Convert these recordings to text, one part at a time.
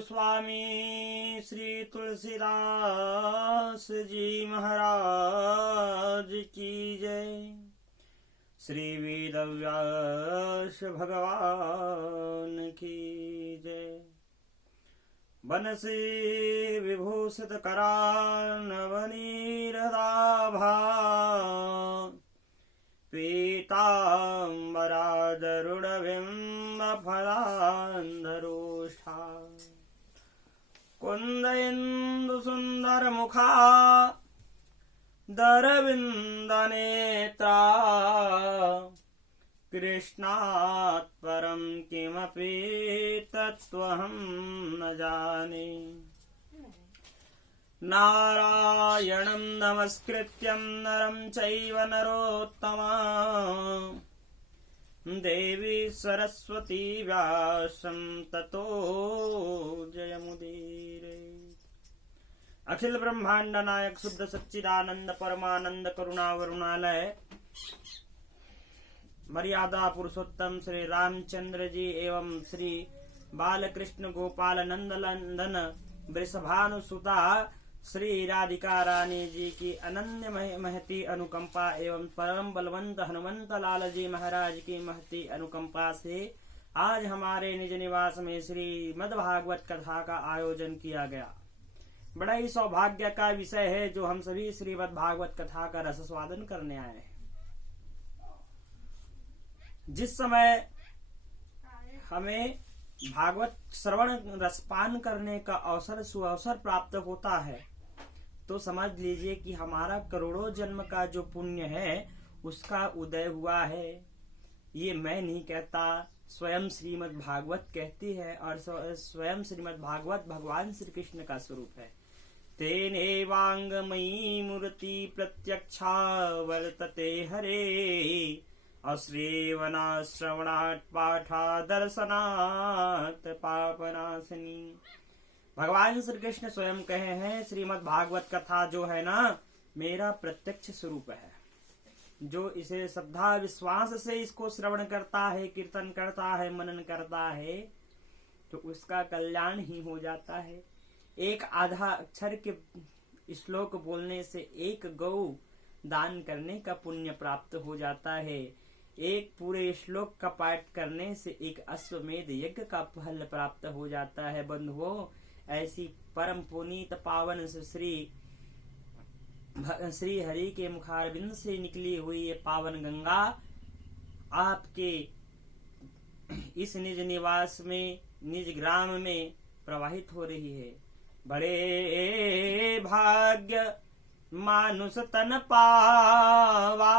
स्वामी श्री तुलसीदास जी महाराज की जय। श्री वेदव्यास भगवान की जय। बनसे विभूषित करानवनीरदाभा पीताम्बरादरुणबिम्बफलान्धरोष्ठा कुन्दइन्दुसुन्दरमुखा दरविन्दनेत्रा कृष्णात् परं किमपि तत्त्वहं न जाने। नारायणं नमस्कृत्यं नरं चैव नरोत्तमं देवी सरस्वती व्यासं ततो जयमुदीरये। अखिल ब्रह्मांड नायक शुद्ध सच्चिदानंद परमानंद करुणावरुणालय मर्यादा पुरुषोत्तम श्री रामचंद्र जी एवं श्री बालकृष्ण गोपाल नंदन वृषभानुसुता श्री राधिका रानी जी की अनन्य महती अनुकंपा एवं परम बलवंत हनुमंत लाल जी महाराज की महती अनुकंपा से आज हमारे निज निवास में श्री मद्भागवत कथा का आयोजन किया गया। बड़ा ही सौभाग्य का विषय है जो हम सभी श्रीमद् भागवत कथा का रस स्वादन करने आए हैं। जिस समय हमें भागवत श्रवण रसपान करने का अवसर सुअवसर प्राप्त होता है तो समझ लीजिए कि हमारा करोड़ों जन्म का जो पुण्य है उसका उदय हुआ है। ये मैं नहीं कहता, स्वयं श्रीमद् भागवत कहती है और स्वयं श्रीमद् भागवत भगवान श्री कृष्ण का स्वरूप है। तेने वांगमयी मूर्ति प्रत्यक्षा वर्तते हरे अश्रेवना श्रवणात् पाठा दर्शनात् पापनाशनी। भगवान श्री कृष्ण स्वयं कहे हैं श्रीमद् भागवत कथा जो है ना मेरा प्रत्यक्ष स्वरूप है। जो इसे श्रद्धा विश्वास से इसको श्रवण करता है, कीर्तन करता है, मनन करता है तो उसका कल्याण ही हो जाता है। एक आधा अक्षर के श्लोक बोलने से एक गौ दान करने का पुण्य प्राप्त हो जाता है। एक पूरे श्लोक का पाठ करने से एक अश्वमेध यज्ञ का फल प्राप्त हो जाता है। बंधुओं, ऐसी परम पुनीत पावन श्री हरि के मुखारबिंद से निकली हुई ये पावन गंगा आपके इस निज निवास में, निज ग्राम में प्रवाहित हो रही है। बड़े भाग्य मानुष तन पावा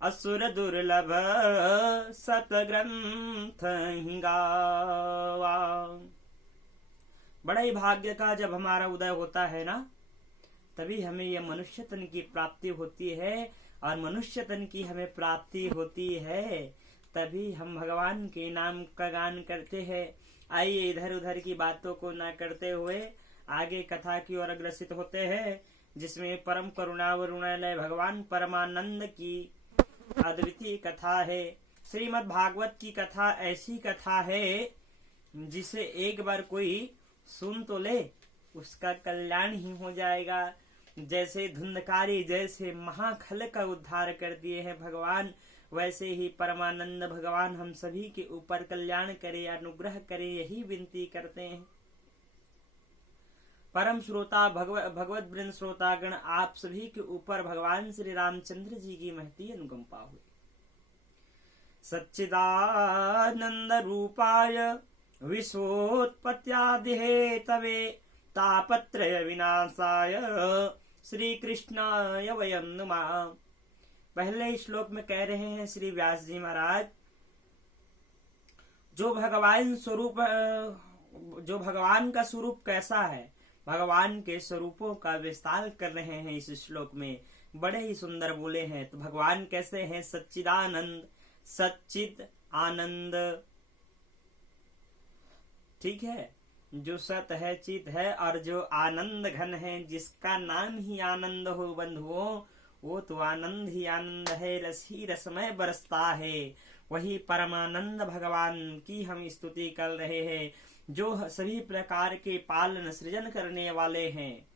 असुर दुर्लभ सत ग्रंथ गावा। बड़ा ही भाग्य का जब हमारा उदय होता है ना तभी हमें यह मनुष्य तन की प्राप्ति होती है और मनुष्य तन की हमें प्राप्ति होती है तभी हम भगवान के नाम का गान करते हैं। आइए इधर उधर की बातों को ना करते हुए आगे कथा की ओर अग्रसित होते हैं जिसमें परम करुणावरुणालय भगवान परमानंद की अद्वितीय कथा है। श्रीमद् भागवत की कथा ऐसी कथा है जिसे एक बार कोई सुन तो ले उसका कल्याण ही हो जाएगा। जैसे धुंधकारी जैसे महाखल का उद्धार कर दिए हैं भगवान, वैसे ही परमानंद भगवान हम सभी के ऊपर कल्याण करे, अनुग्रह करे, यही विनती करते हैं। परम श्रोता भगवत वृंद श्रोतागण आप सभी के ऊपर भगवान श्री रामचंद्र जी की महती अनुकंपा हुई। सच्चिदानंद रूपाय विश्वोत्पत्त्यादि हेतवे तापत्रय विनाशाय श्री कृष्णाय वयं नुमः। पहले श्लोक में कह रहे हैं श्री व्यास जी महाराज जो भगवान का स्वरूप कैसा है, भगवान के स्वरूपों का विस्तार कर रहे हैं इस श्लोक में। बड़े ही सुंदर बोले हैं। तो भगवान कैसे हैं? सच्चिदानंद, सच्चित आनंद, ठीक है, जो सत है, चित है और जो आनंद घन है, जिसका नाम ही आनंद हो बंधुओं, वो तो आनंद ही आनंद है, रस ही रसमय बरसता है। वही परमानंद भगवान की हम स्तुति कर रहे हैं। जो सभी प्रकार के पालन सृजन करने वाले हैं।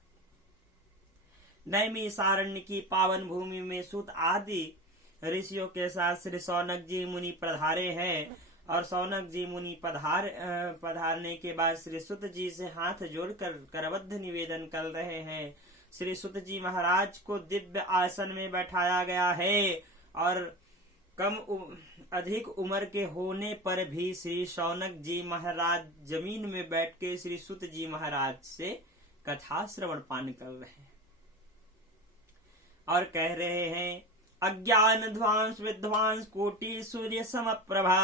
नैमिषारण्य की पावन भूमि में सूत आदि ऋषियों के साथ श्री शौनक जी मुनि पधारे हैं। और शौनक जी मुनि पधारने के बाद श्री सुत जी से हाथ जोड़कर करबद्ध निवेदन कर रहे हैं। श्री सुत जी महाराज को दिव्य आसन में बैठाया गया है और अधिक उम्र के होने पर भी श्री शौनक जी महाराज जमीन में बैठ के श्री सुत जी महाराज से कथा श्रवण पान कर रहे हैं और कह रहे हैं, अज्ञान ध्वांस विध्वांस कोटि सूर्य सम प्रभा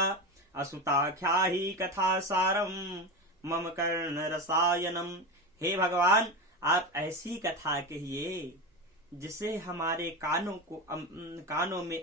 असुताख्या ही कथा सारम मम कर्ण रसायनम। हे भगवान, आप ऐसी कथा कहिए जिसे हमारे कानों में